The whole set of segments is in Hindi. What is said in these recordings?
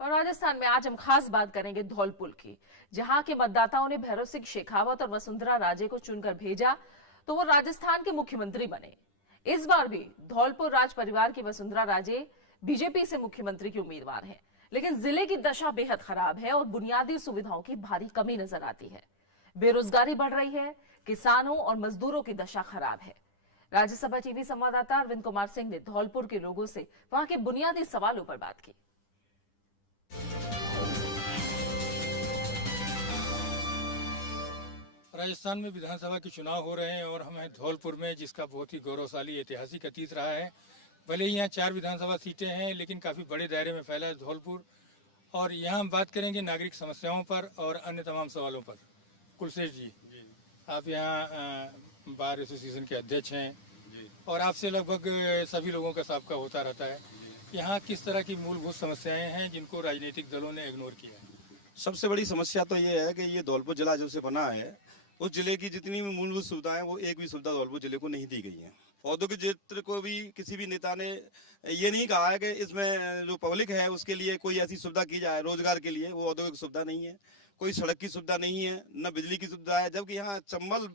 और राजस्थान में आज हम खास बात करेंगे धौलपुर की, जहां के मतदाताओं ने भैरव सिंह शेखावत और वसुंधरा राजे को चुनकर भेजा तो वो राजस्थान के मुख्यमंत्री बने। इस बार भी धौलपुर राज परिवार की वसुंधरा राजे बीजेपी से मुख्यमंत्री की उम्मीदवार हैं, लेकिन जिले की दशा बेहद खराब है और बुनियादी सुविधाओं की भारी कमी नजर आती है। बेरोजगारी बढ़ रही है, किसानों और मजदूरों की दशा खराब है। राज्यसभा टीवी संवाददाता अरविंद कुमार सिंह ने धौलपुर के लोगों से वहां के बुनियादी सवालों पर बात की। राजस्थान में विधानसभा के चुनाव हो रहे हैं और हम हैं धौलपुर में, जिसका बहुत ही गौरवशाली ऐतिहासिक अतीत रहा है। भले ही यहाँ 4 विधानसभा सीटें हैं, लेकिन काफ़ी बड़े दायरे में फैला है धौलपुर। और यहाँ हम बात करेंगे नागरिक समस्याओं पर और अन्य तमाम सवालों पर। कुलशेष जी, आप यहाँ बार एसोसिएशन के अध्यक्ष हैं और आपसे लगभग सभी लोगों का साबका होता रहता है। यहाँ किस तरह की मूलभूत समस्याएं हैं जिनको राजनीतिक दलों ने इग्नोर किया है? सबसे बड़ी समस्या तो ये है कि ये धौलपुर जिला जब से बना है, उस जिले की जितनी भी मूलभूत सुविधाएं, वो एक भी सुविधा धौलपुर जिले को नहीं दी गई है। औद्योगिक क्षेत्र को भी किसी भी नेता ने ये नहीं कहा है कि इसमें जो पब्लिक है उसके लिए कोई ऐसी सुविधा की जाए रोजगार के लिए। वो औद्योगिक सुविधा नहीं है, कोई सड़क की सुविधा नहीं है, न बिजली की सुविधा है। जबकि यहाँ चंबल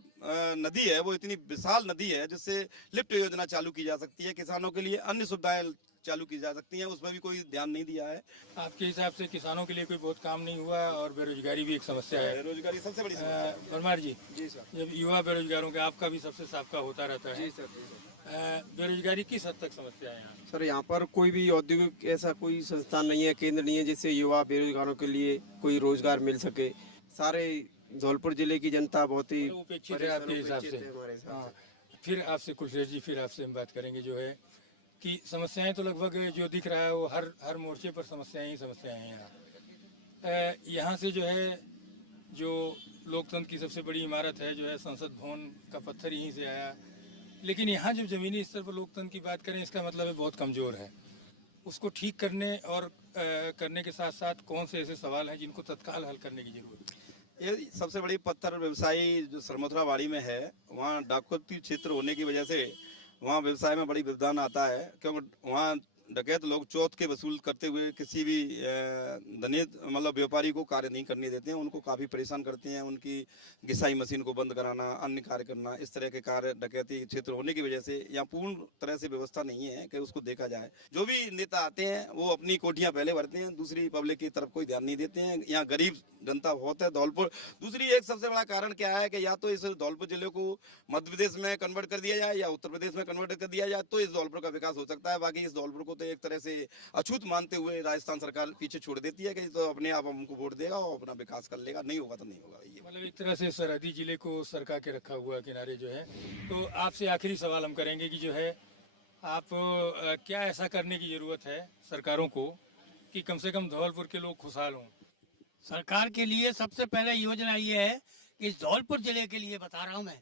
नदी है, वो इतनी विशाल नदी है जिससे लिफ्ट योजना चालू की जा सकती है, किसानों के लिए अन्य सुविधाएं चालू की जा सकती हैं, उसमें भी कोई ध्यान नहीं दिया है। आपके हिसाब से किसानों के लिए कोई बहुत काम नहीं हुआ और बेरोजगारी भी एक समस्या है। बेरोजगारी सबसे बड़ी समस्या है। परमार जी, जी सर। जब युवा बेरोजगारों का आपका भी सबसे साबका होता रहता है। जी सर। बेरोजगारी किस हद तक समस्या है यहाँ? सर, यहाँ पर कोई भी औद्योगिक ऐसा कोई संस्थान नहीं है, केंद्र नहीं है जिससे युवा बेरोजगारों के लिए कोई रोजगार मिल सके। सारे धौलपुर जिले की जनता बहुत ही उपेक्षित है आपके हिसाब से। हमारे हिसाब हाँ, फिर आपसे कुलशेष जी, फिर आपसे हम बात करेंगे जो है कि समस्याएं तो लगभग जो दिख रहा है वो हर मोर्चे पर समस्याएं ही समस्याएं हैं यहाँ। यहाँ से जो है, जो लोकतंत्र की सबसे बड़ी इमारत है जो है संसद भवन का पत्थर यहीं से आया, लेकिन यहाँ जब जमीनी स्तर पर लोकतंत्र की बात करें, इसका मतलब है बहुत कमज़ोर है। उसको ठीक करने और करने के साथ साथ कौन से ऐसे सवाल हैं जिनको तत्काल हल करने की जरूरत है? ये सबसे बड़ी पत्थर व्यवसायी जो सरमथुराबाड़ी में है, वहाँ डाकपति क्षेत्र होने की वजह से वहाँ व्यवसाय में बड़ी व्यवधान आता है, क्योंकि वहाँ डकैत लोग चौथ के वसूल करते हुए किसी भी धनी मतलब व्यापारी को कार्य नहीं करने देते हैं, उनको काफ़ी परेशान करते हैं। उनकी घिसाई मशीन को बंद कराना, अन्य कार्य करना, इस तरह के कार्य डकैती क्षेत्र होने की वजह से यहाँ पूर्ण तरह से व्यवस्था नहीं है कि उसको देखा जाए। जो भी नेता आते हैं वो अपनी कोठियाँ पहले भरते हैं, दूसरी पब्लिक की तरफ कोई ध्यान नहीं देते हैं। यहाँ गरीब जनता बहुत है धौलपुर। दूसरी एक सबसे बड़ा कारण क्या है कि या तो इस धौलपुर जिले को मध्य प्रदेश में कन्वर्ट कर दिया जाए या उत्तर प्रदेश में कन्वर्ट कर दिया जाए, तो इस धौलपुर का विकास हो सकता है। बाकी इस धौलपुर को तो एक तरह से अछूत मानते हुए राजस्थान सरकार पीछे छोड़ देती है कि तो अपने आप हमको वोट देगा और अपना विकास कर लेगा, नहीं होगा तो नहीं होगा। ये मतलब एक तरह से सरहदी जिले को सरका के रखा हुआ किनारे जो है। तो आपसे आखिरी सवाल हम करेंगे कि जो है आप क्या ऐसा करने की जरूरत है सरकारों को कि कम से कम धौलपुर के लोग खुशहाल हों? सरकार के लिए सबसे पहले योजना ये है कि इस धौलपुर जिले के लिए बता रहा हूँ मैं,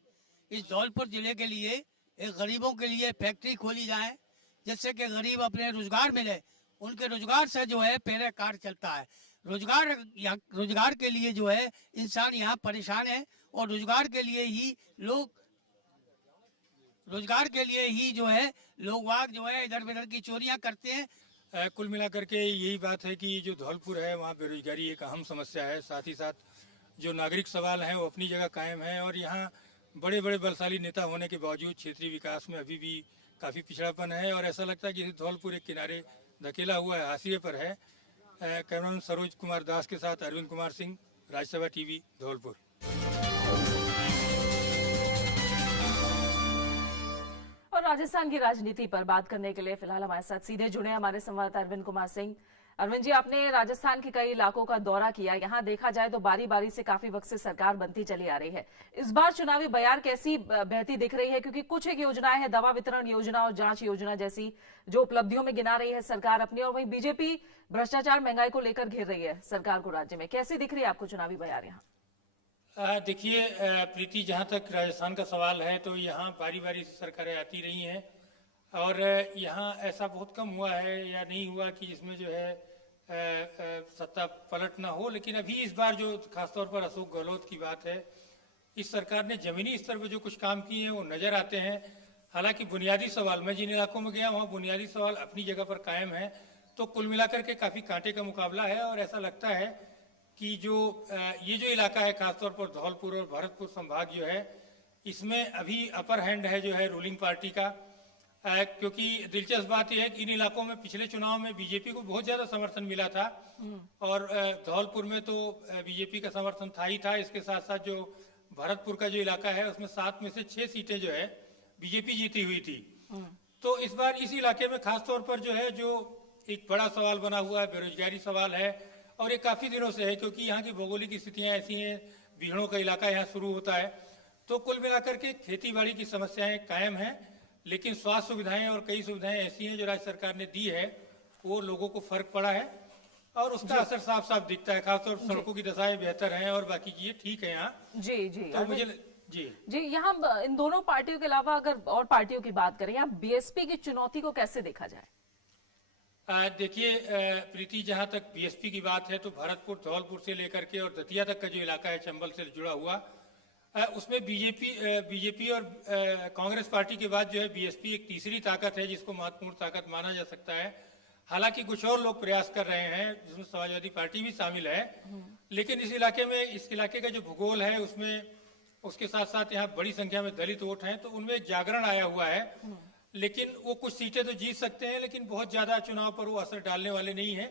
इस धौलपुर जिले के लिए एक गरीबों के लिए फैक्ट्री खोली जाए, जिससे कि गरीब अपने रोजगार मिले। उनके रोजगार से जो है पहले कार्य चलता है। रोजगार के लिए जो है इंसान यहाँ परेशान है और रोजगार के लिए ही जो है लोग वाग जो है इधर उधर की चोरियां करते हैं। कुल मिलाकर के यही बात है कि जो धौलपुर है वहाँ बेरोजगारी एक अहम समस्या है। साथ ही साथ जो नागरिक सवाल हैं वो अपनी जगह कायम है और यहाँ बड़े बड़े बलशाली नेता होने के बावजूद क्षेत्रीय विकास में अभी भी काफ़ी पिछड़ापन है और ऐसा लगता है कि धौलपुर एक किनारे धकेला हुआ है, हाशिए पर है। कैमरामैन सरोज कुमार दास के साथ अरविंद कुमार सिंह, राज्यसभा टीवी, धौलपुर। और राजस्थान की राजनीति पर बात करने के लिए फिलहाल हमारे साथ सीधे जुड़े हमारे संवाददाता अरविंद कुमार सिंह। अरविंद जी, आपने राजस्थान के कई इलाकों का दौरा किया। यहाँ देखा जाए तो बारी बारी से काफी वक्त से सरकार बनती चली आ रही है। इस बार चुनावी बयार कैसी बहती दिख रही है? क्योंकि कुछ एक योजनाएं हैं, दवा वितरण योजना और जांच योजना जैसी, जो उपलब्धियों में गिना रही है सरकार अपनी, और वहीं बीजेपी भ्रष्टाचार महंगाई को लेकर घेर रही है सरकार को राज्य में। कैसी दिख रही है आपको चुनावी बयार यहाँ? देखिए प्रीति, जहाँ तक राजस्थान का सवाल है तो यहाँ बारी बारी से सरकारें आती रही हैं और यहाँ ऐसा बहुत कम हुआ है या नहीं हुआ कि जिसमें जो है सत्ता पलट ना हो। लेकिन अभी इस बार जो खासतौर पर अशोक गहलोत की बात है, इस सरकार ने जमीनी स्तर पर जो कुछ काम किए हैं वो नजर आते हैं। हालांकि बुनियादी सवाल, मैं जिन इलाकों में गया वहाँ बुनियादी सवाल अपनी जगह पर कायम है। तो कुल मिलाकर के काफ़ी कांटे का मुकाबला है और ऐसा लगता है कि ये जो इलाका है खासतौर पर धौलपुर और भरतपुर संभाग जो है, इसमें अभी अपर हैंड है जो है रूलिंग पार्टी का। क्योंकि दिलचस्प बात यह है कि इन इलाकों में पिछले चुनाव में बीजेपी को बहुत ज्यादा समर्थन मिला था और धौलपुर में तो बीजेपी का समर्थन था ही था। इसके साथ साथ जो भरतपुर का जो इलाका है उसमें 7 में से 6 सीटें जो है बीजेपी जीती हुई थी। तो इस बार इस इलाके में खासतौर पर जो है जो एक बड़ा सवाल बना हुआ है, बेरोजगारी सवाल है और ये काफी दिनों से है, क्योंकि यहाँ की भौगोलिक स्थितियां ऐसी हैं, बीहड़ों का इलाका यहाँ शुरू होता है। तो कुल मिलाकर के खेती बाड़ी की समस्याएं कायम हैं, लेकिन स्वास्थ्य सुविधाएं और कई सुविधाएं ऐसी हैं जो राज्य सरकार ने दी है, वो लोगों को फर्क पड़ा है और उसका असर साफ साफ दिखता है। खासतौर पर सड़कों की दशाएं बेहतर हैं और बाकी चीजें ठीक है यहाँ। जी तो मुझे जी यहाँ इन दोनों पार्टियों के अलावा अगर और पार्टियों की बात करें, यहाँ बीएसपी की चुनौती को कैसे देखा जाए? देखिए प्रीति, जहां तक बीएसपी की बात है तो भरतपुर धौलपुर से लेकर के और दतिया तक का जो इलाका है चंबल से जुड़ा हुआ, उसमें बीजेपी और कांग्रेस पार्टी के बाद जो है बीएसपी एक तीसरी ताकत है जिसको महत्वपूर्ण ताकत माना जा सकता है। हालांकि कुछ और लोग प्रयास कर रहे हैं जिसमें समाजवादी पार्टी भी शामिल है, लेकिन इस इलाके का जो भूगोल है उसमें उसके साथ साथ यहाँ बड़ी संख्या में दलित वोट हैं, तो उनमें जागरण आया हुआ है। लेकिन वो कुछ सीटें तो जीत सकते हैं, लेकिन बहुत ज्यादा चुनाव पर वो असर डालने वाले नहीं है।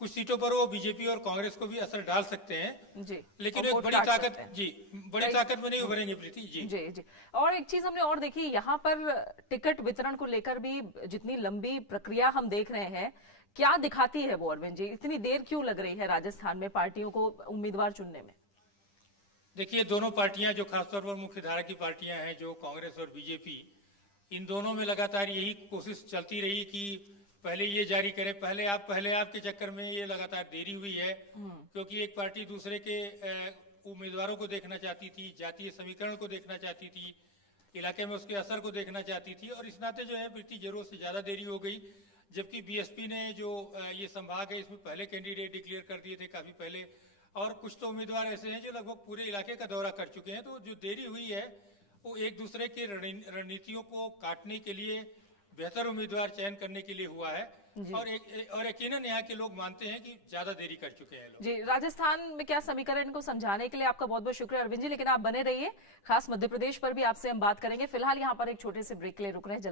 कुछ सीटों पर वो बीजेपी और कांग्रेस को भी असर डाल सकते हैं जी, लेकिन एक बड़ी ताकत में नहीं उभरेंगे प्रीति जी। और एक चीज हमने और देखी, यहाँ पर टिकट वितरण को लेकर भी जितनी लंबी प्रक्रिया हम देख रहे हैं, क्या दिखाती है वो अरविंद जी? इतनी देर क्यों लग रही है राजस्थान में पार्टियों को उम्मीदवार चुनने में? देखिए, दोनों पार्टियां जो खासतौर पर मुख्य धारा की पार्टियां हैं, जो कांग्रेस और बीजेपी, इन दोनों में लगातार यही कोशिश चलती रही कि पहले ये जारी करे, पहले आप के चक्कर में ये लगातार देरी हुई है, क्योंकि एक पार्टी दूसरे के उम्मीदवारों को देखना चाहती थी, जातीय समीकरण को देखना चाहती थी, इलाके में उसके असर को देखना चाहती थी, और इस नाते जो है प्रीति जरूरत से ज्यादा देरी हो गई। जबकि बीएसपी ने जो ये संभाग है इसमें पहले कैंडिडेट डिक्लेयर कर दिए थे काफी पहले, और कुछ तो उम्मीदवार ऐसे हैं जो लगभग पूरे इलाके का दौरा कर चुके हैं। तो जो देरी हुई है वो एक दूसरे के रणनीतियों को काटने के लिए, बेहतर उम्मीदवार चयन करने के लिए हुआ है, और यकीनन यहाँ के लोग मानते हैं कि ज्यादा देरी कर चुके हैं लोग। जी, राजस्थान में क्या समीकरण को समझाने के लिए आपका बहुत बहुत शुक्रिया अरविंद जी, लेकिन आप बने रहिए, खास मध्य प्रदेश पर भी आपसे हम बात करेंगे। फिलहाल यहाँ पर एक छोटे से ब्रेक के लिए रुक रहे हैं।